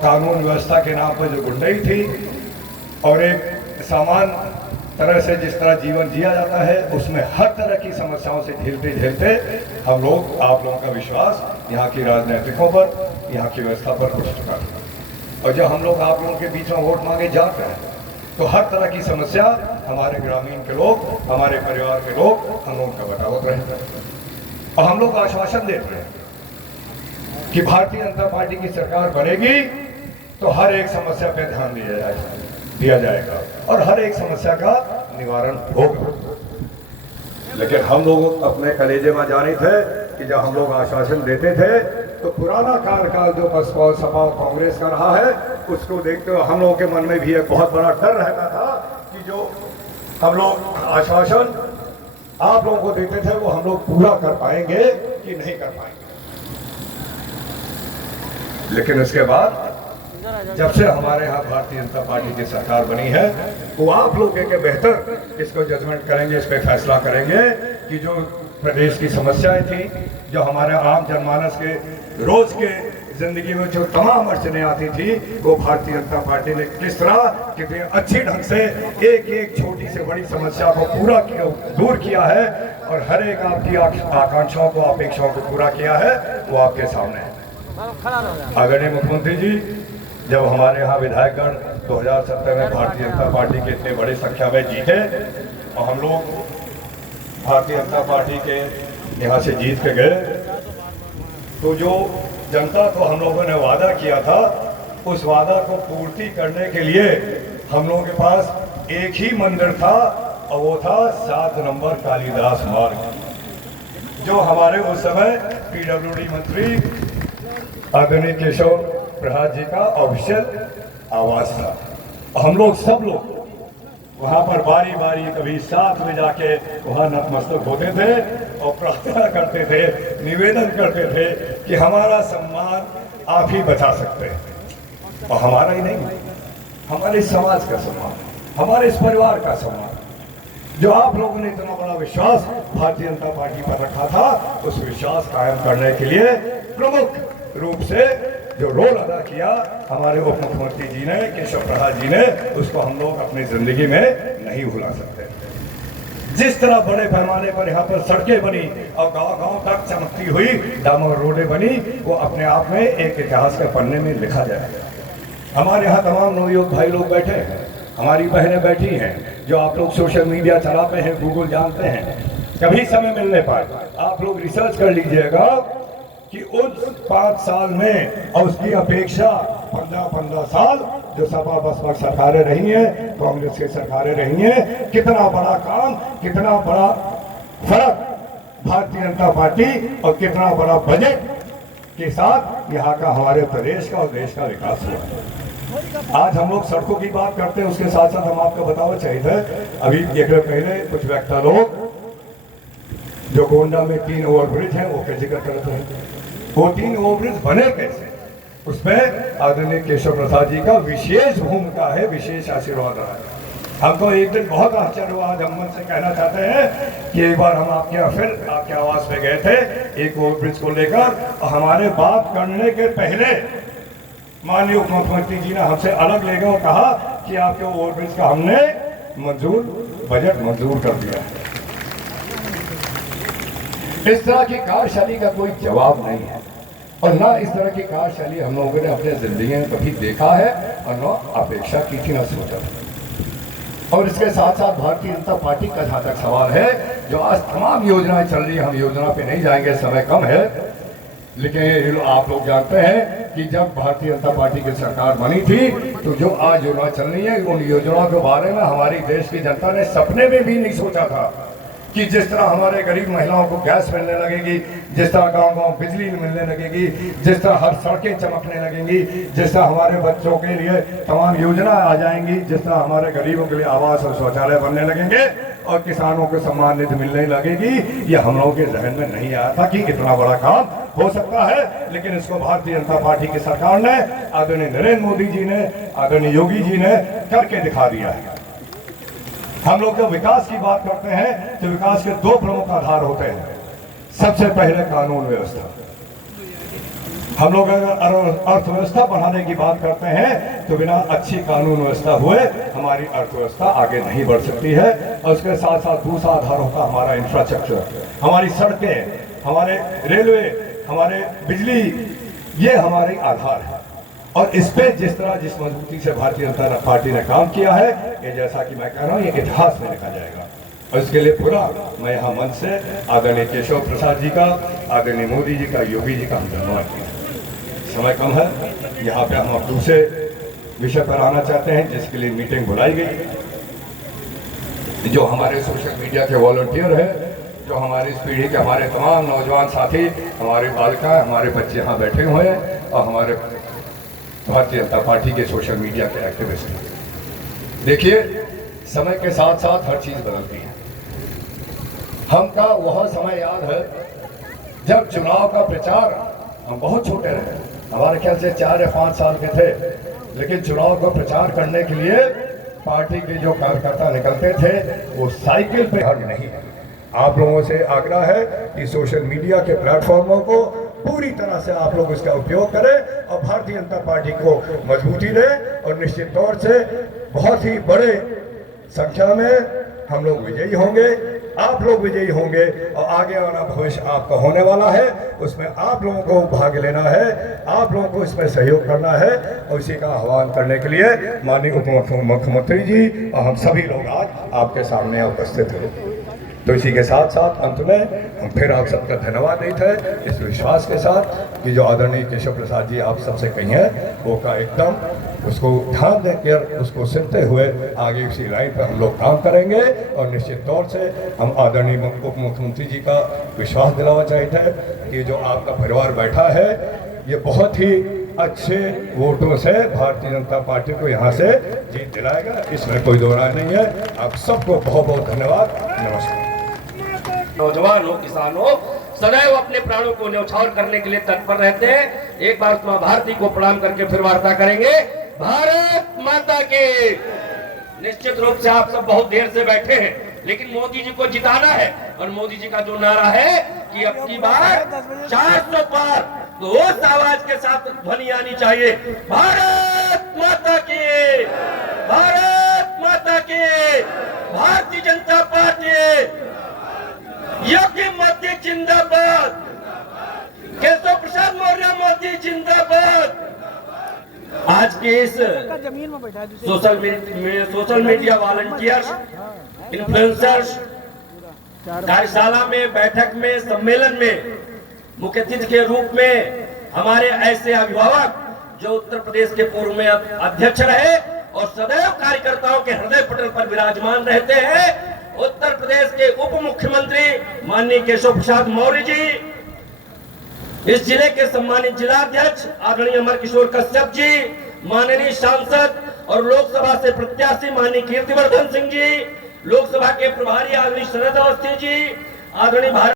कानून व्यवस्था के नाम पर जो गुंडई थी और एक समान तरह से जिस तरह जीवन जिया जाता है उसमें हर तरह की समस्याओं से झेलते झेलते हम लोग आप लोगों का विश्वास यहाँ की राजनीतिकों पर, यहाँ की व्यवस्था पर उठ चुका था। और जब हम लोग आप लोगों के बीच में वोट मांगे जाते हैं तो हर तरह की समस्या हमारे ग्रामीण के लोग, हमारे परिवार के लोग हम लोगों का बतावत रहे हैं। और हम लोग आश्वासन देते हैं कि भारतीय जनता पार्टी की सरकार बनेगी तो हर एक समस्या पे ध्यान दिया जाएगा और हर एक समस्या का निवारण होगा। लेकिन हम लोग अपने कलेजे में जाने थे कि जब हम लोग आश्वासन देते थे तो पुराना कार्यकाल जो बसपा सपा कांग्रेस का रहा है उसको देखते हुए हम लोगों के मन में भी एक बहुत बड़ा डर रहता था कि जो हम लोग आश्वासन आप लोगों को देते थे वो हम लोग पूरा कर पाएंगे कि नहीं कर पाएंगे। लेकिन उसके बाद जब से हमारे यहाँ भारतीय जनता पार्टी की सरकार बनी है वो आप लोग के बेहतर इसको जजमेंट करेंगे, इस पे फैसला करेंगे कि जो प्रदेश की समस्याएं थी, जो हमारे आम जनमानस के रोज के जिंदगी में जो तमाम अड़चने आती थी वो भारतीय जनता पार्टी ने किस तरह कितने अच्छी ढंग से एक एक छोटी से बड़ी समस्या को पूरा किया, दूर किया है और हर एक आपकी आकांक्षाओं को, अपेक्षाओं को पूरा किया है वो आपके सामने है। आदरणीय मुख्यमंत्री जी, जब हमारे यहाँ विधायकगण 2017 में भारतीय जनता पार्टी के इतने बड़ी संख्या में जीते और हम लोग भारतीय जनता पार्टी के यहाँ से जीत के गए तो जो जनता को हम लोगों ने वादा किया था उस वादा को पूर्ति करने के लिए हम लोगों के पास एक ही मंदिर था और वो था 7 नंबर कालिदास मार्ग, जो हमारे उस समय पीडब्ल्यूडी मंत्री आदरणीय केशव प्रसाद जी का ऑफिशियल आवास था। हम लोग सब लोग वहां पर बारी बारी कभी साथ में जाके वहां नतमस्तक होते थे और प्रार्थना करते थे, निवेदन करते थे कि हमारा सम्मान आप ही बचा सकते हैं। और हमारा ही नहीं, हमारे समाज का सम्मान, हमारे इस परिवार का सम्मान, जो आप लोगों ने इतना बड़ा विश्वास भारतीय जनता पार्टी पर रखा था, उस विश्वास कायम करने के लिए प्रमुख रूप से जो रोल अदा किया हमारे उप मुख्यमंत्री जी ने, केशव प्रसाद जी ने, उसको हम लोग अपनी जिंदगी में नहीं भुला सकते। जिस तरह बड़े पैमाने पर यहाँ पर सड़कें बनी और गांव-गांव तक चमकती हुई डामर रोडें बनी, वो अपने आप में एक इतिहास के पन्ने में लिखा जाएगा। हमारे यहाँ तमाम नवयुवक भाई लोग बैठे हैं, हमारी बहनें बैठी हैं, जो आप लोग सोशल मीडिया चलाते हैं, गूगल जानते हैं, कभी समय मिलने पर आप लोग रिसर्च कर लीजिएगा कि उस 5 साल में और उसकी अपेक्षा 15 साल जो सपा बसपा सरकारें रही हैं, कांग्रेस की सरकारें रही हैं, कितना बड़ा काम, कितना बड़ा फर्क भारतीय जनता पार्टी और कितना बड़ा बजट के साथ यहाँ का हमारे प्रदेश का और देश का विकास हुआ। आज हम लोग सड़कों की बात करते हैं, उसके साथ साथ हम आपको बताना चाहिए अभी एक पहले कुछ व्यक्ति लोग जो गोंडा में 3 ओवरब्रिज हैं वो का जिक्र करते हैं। वो 3 ओवरब्रिज बने कैसे, उसमें आदरणीय केशव प्रसाद जी का विशेष भूमिका है, विशेष आशीर्वाद रहा है। हमको एक दिन बहुत आश्चर्य हुआ, आज हम से कहना चाहते हैं कि एक बार हम आपके यहाँ फिर आपके आवास में गए थे एक ओवरब्रिज को लेकर और हमारे बात करने के पहले माननीय उप मुख्यमंत्री जी ने हमसे अलग ले गए और कहा कि आपके ओवरब्रिज का हमने बजट मंजूर कर दिया है। इस तरह की कार्यशैली का कोई जवाब नहीं है और ना इस तरह की कार्यशैली हम लोगों ने अपने जिंदगी में कभी देखा है और न अपेक्षा की थी, न सोचा था। और इसके साथ साथ भारतीय जनता पार्टी का जहाँ तक सवाल है, जो आज तमाम योजनाएं चल रही है, हम योजना पे नहीं जाएंगे, समय कम है, लेकिन आप लोग जानते हैं कि जब भारतीय जनता पार्टी की सरकार बनी थी तो जो आज योजना चल रही है उन योजनाओं के बारे में हमारी देश की जनता ने सपने में भी नहीं सोचा था कि जिस तरह हमारे गरीब महिलाओं को गैस मिलने लगेगी, जिस तरह गांव-गांव बिजली मिलने लगेगी, जिस तरह हर सड़कें चमकने लगेंगी, जिस तरह हमारे बच्चों के लिए तमाम योजना आ जाएंगी, जिस तरह हमारे गरीबों के लिए आवास और शौचालय बनने लगेंगे और किसानों को सम्मान निधि मिलने लगेगी, ये हम लोगों के जहन में नहीं आया था कि इतना बड़ा काम हो सकता है। लेकिन इसको भारतीय जनता पार्टी की सरकार ने, आदरणीय नरेंद्र मोदी जी ने, आदरणीय योगी जी ने करके दिखा दिया है। हम लोग जब विकास की बात करते हैं तो विकास के 2 प्रमुख आधार होते हैं। सबसे पहले कानून व्यवस्था, हम लोग अगर अर्थव्यवस्था बढ़ाने की बात करते हैं तो बिना अच्छी कानून व्यवस्था हुए हमारी अर्थव्यवस्था आगे नहीं बढ़ सकती है। और उसके साथ साथ दूसरा आधार होता है हमारा इंफ्रास्ट्रक्चर, हमारी सड़कें, हमारे रेलवे, हमारे बिजली, ये हमारे आधार है। और इस पे जिस मजबूती से भारतीय जनता पार्टी ने काम किया है, ये जैसा कि मैं कह रहा हूँ ये इतिहास में लिखा जाएगा। और इसके लिए पूरा मैं यहाँ मंच से आदरणीय केशव प्रसाद जी का, आदरणीय मोदी जी का, योगी जी का हम धन्यवाद किया। समय कम है, यहाँ पे हम अब दूसरे विषय पर आना चाहते हैं जिसके लिए मीटिंग बुलाई गई। जो हमारे सोशल मीडिया के वॉलंटियर हैं, जो हमारी इस पीढ़ी के हमारे तमाम नौजवान साथी, हमारे बालिका, हमारे बच्चे यहाँ बैठे हुए हैं और हमारे भारतीय जनता पार्टी के सोशल मीडिया के एक्टिविस्ट हैं। देखिए, समय के साथ साथ हर चीज़ बदलती है। हमका वह समय याद है जब चुनाव का प्रचार, हम बहुत छोटे रहे, हमारे ख्याल से 4 या 5 साल के थे, लेकिन चुनाव का प्रचार करने के लिए पार्टी के जो कार्यकर्ता निकलते थे वो साइकिल पे नहीं है। आप लोगों से आग्रह है कि सोशल मीडिया के प्लेटफॉर्मों को पूरी तरह से आप लोग इसका उपयोग करें और भारतीय जनता पार्टी को मजबूती दें और निश्चित तौर से बहुत ही बड़े संख्या में हम लोग विजयी होंगे, आप लोग विजयी होंगे और आगे वाला भविष्य आपका होने वाला है। उसमें आप लोगों को भाग लेना है, आप लोगों को इसमें सहयोग करना है और इसी का आह्वान करने के लिए माननीय उप मुख्यमंत्री जी और हम सभी लोग आज आपके सामने उपस्थित हैं। तो इसी के साथ साथ अंत में हम फिर आप सबका धन्यवाद देते हैं इस विश्वास के साथ कि जो आदरणीय केशव प्रसाद जी आप सबसे कही हैं वो का एकदम उसको ध्यान देकर उसको सुनते हुए आगे उसी लाइन पर हम लोग काम करेंगे और निश्चित तौर से हम आदरणीय उप मुख्यमंत्री जी का विश्वास दिलाना चाहते हैं कि जो आपका परिवार बैठा है ये बहुत ही अच्छे वोटों से भारतीय जनता पार्टी को यहाँ से जीत दिलाएगा, इसमें कोई दो राय नहीं है। आप सबको बहुत बहुत धन्यवाद, नमस्कार। नौजवान हो, किसान हो, सदैव अपने प्राणों को न्यौछावर करने के लिए तत्पर रहते हैं। एक बार मां भारती को प्रणाम करके फिर वार्ता करेंगे। भारत माता की। निश्चित रूप से आप सब बहुत देर से बैठे हैं, लेकिन मोदी जी को जिताना है और मोदी जी का जो नारा है कि अब की बार 400 पार, तो उस आवाज के साथ ध्वनि आनी चाहिए। भारत माता की, भारत माता की, भारतीय जनता पार्टी, योगी मोदी जिंदाबाद, केशव प्रसाद मौर्य मोदी जिंदाबाद। आज के इस सोशल मीडिया वॉलंटियर्स, इन्फ्लुएंसर्स कार्यशाला में, बैठक में, सम्मेलन में मुख्य अतिथि के रूप में हमारे ऐसे अभिभावक जो उत्तर प्रदेश के पूर्व में अध्यक्ष रहे और सदैव कार्यकर्ताओं के हृदय पटल पर विराजमान रहते हैं, उत्तर प्रदेश के उप मुख्यमंत्री माननीय केशव प्रसाद मौर्य जी, इस जिले के सम्मानित जिलाध्यक्ष आदरणीय अमर किशोर कश्यप जी, माननीय सांसद और लोकसभा से प्रत्याशी माननीय कीर्तिवर्धन सिंह जी, लोकसभा के प्रभारी आदरणीय शरद अवस्थी जी, आदरणीय